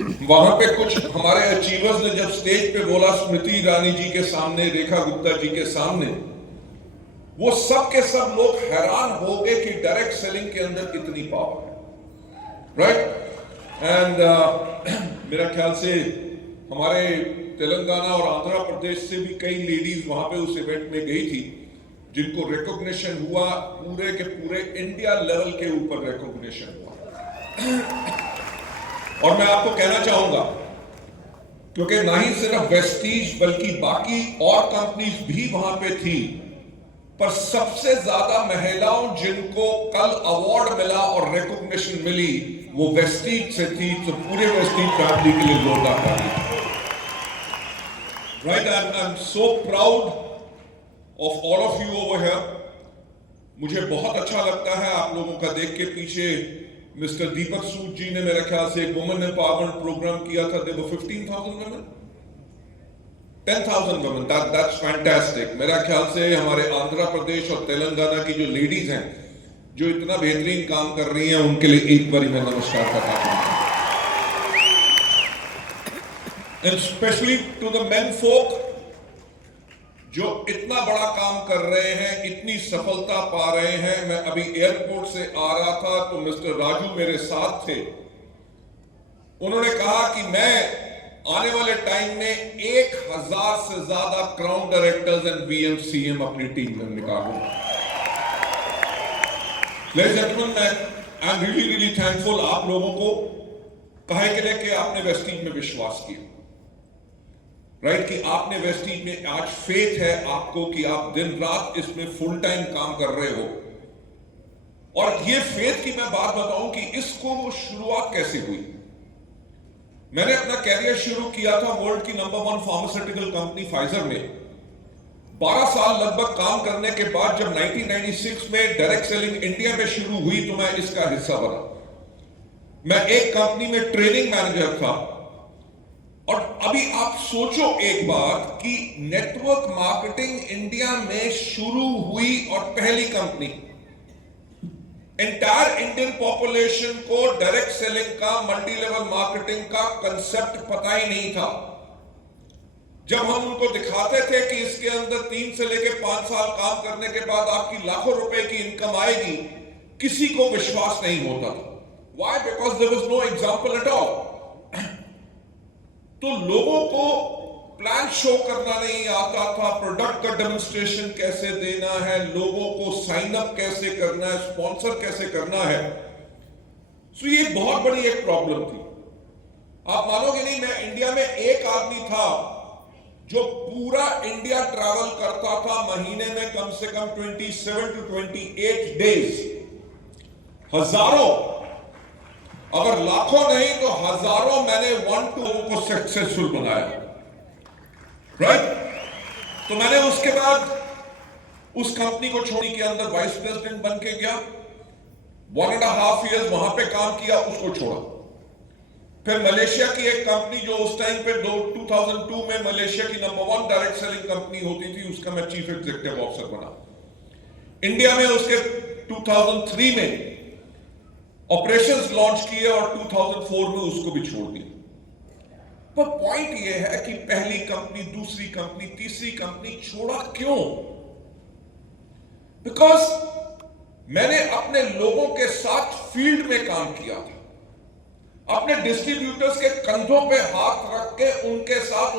वहां पे कुछ हमारे अचीवर्स ने जब स्टेज पे बोला स्मृति ईरानी जी के सामने, रेखा गुप्ता जी के सामने, वो सब के सब लोग हैरान हो गए कि डायरेक्ट सेलिंग के अंदर कितनी पावर है, राइट। एंड मेरा ख्याल से हमारे तेलंगाना और आंध्र प्रदेश से भी कई लेडीज वहां पे उस इवेंट में गई थी, जिनको रिकॉग्निशन हुआ, पूरे के पूरे इंडिया लेवल के ऊपर रिकॉग्निशन हुआ। और मैं आपको कहना चाहूंगा, क्योंकि ना ही सिर्फ वेस्टीज बल्कि बाकी और कंपनीज भी वहां पे थी, पर सबसे ज्यादा महिलाओं जिनको कल अवार्ड मिला और रिकॉग्निशन मिली वो वेस्टीज से थी। तो पूरे वेस्टीज फैमिली के लिए जोरदार ताली। Right, I am so proud of all of you over here. मुझे बहुत अच्छा लगता है आप लोगों का देख के। पीछे मिस्टर दीपक सूद जी ने मेरे ख्याल से एक वुमेन एम्पावरमेंट प्रोग्राम किया था। देखो 15,000 वुमेन, 10,000 वुमेन, दैट्स फैंटास्टिक। मेरा ख्याल से हमारे आंध्र प्रदेश और तेलंगाना की जो लेडीज हैं जो इतना बेहतरीन काम कर रही हैं, उनके लिए एक बार मैं नमस्कार करता हूं। And specially to the main folk जो इतना बड़ा काम कर रहे हैं, इतनी सफलता पा रहे हैं। मैं अभी एयरपोर्ट से आ रहा था तो मिस्टर राजू मेरे साथ थे। उन्होंने कहा कि मैं आने वाले टाइम में 1,000 से ज्यादा क्राउन डायरेक्टर्स एंड VMCM अपनी टीम में निकालूंगा। Ladies and gentleman, I am really thankful आप लोगों को, कहे के लिए कि आपने वेस्टीज में विश्वास किया, राइट, कि आपने वेस्टीज में आज फेथ है आपको कि आप दिन रात इसमें फुल टाइम काम कर रहे हो। और ये फेथ की मैं बात बताऊं कि इसको वो शुरुआत कैसे हुई। मैंने अपना कैरियर शुरू किया था वर्ल्ड की नंबर 1 फार्मास्यूटिकल कंपनी फाइजर में। 12 साल लगभग काम करने के बाद जब 1996 में डायरेक्ट सेलिंग इंडिया में शुरू हुई तो मैं इसका हिस्सा बना। मैं एक कंपनी में ट्रेनिंग मैनेजर था। और अभी आप सोचो एक बात कि नेटवर्क मार्केटिंग इंडिया में शुरू हुई और पहली कंपनी, एंटायर इंडियन पॉपुलेशन को डायरेक्ट सेलिंग का, मल्टी लेवल मार्केटिंग का कंसेप्ट पता ही नहीं था। जब हम उनको दिखाते थे कि इसके अंदर 3 से लेकर 5 साल काम करने के बाद आपकी लाखों रुपए की इनकम आएगी, किसी को विश्वास नहीं होता था। Why? Because there was no example at all. तो लोगों को प्लान शो करना नहीं आता था, प्रोडक्ट का डेमोन्स्ट्रेशन कैसे देना है, लोगों को साइन अप कैसे करना है, स्पॉन्सर कैसे करना है। सो ये बहुत बड़ी एक प्रॉब्लम थी। आप मानोगे नहीं, मैं इंडिया में एक आदमी था जो पूरा इंडिया ट्रैवल करता था महीने में कम से कम 27 to 28 डेज। हजारों, अगर लाखों नहीं तो हजारों मैंने 1-2 को सक्सेसफुल बनाया, राइट। तो मैंने उसके बाद उस कंपनी को छोड़ने के अंदर वाइस प्रेसिडेंट बन के गया। 1.5 years वहां पे काम किया, उसको छोड़ा। फिर मलेशिया की एक कंपनी जो उस टाइम पे 2002 में मलेशिया की नंबर 1 डायरेक्ट सेलिंग कंपनी होती थी, उसका मैं चीफ एग्जीक्यूटिव ऑफिसर बना। इंडिया में उसके 2003 में ऑपरेशंस लॉन्च किए और 2004 में उसको भी छोड़ दिया। पर पॉइंट यह है कि पहली कंपनी, दूसरी कंपनी, तीसरी कंपनी छोड़ा क्यों? बिकॉज मैंने अपने लोगों के साथ फील्ड में काम किया था, अपने डिस्ट्रीब्यूटर्स के कंधों पे हाथ रख के उनके साथ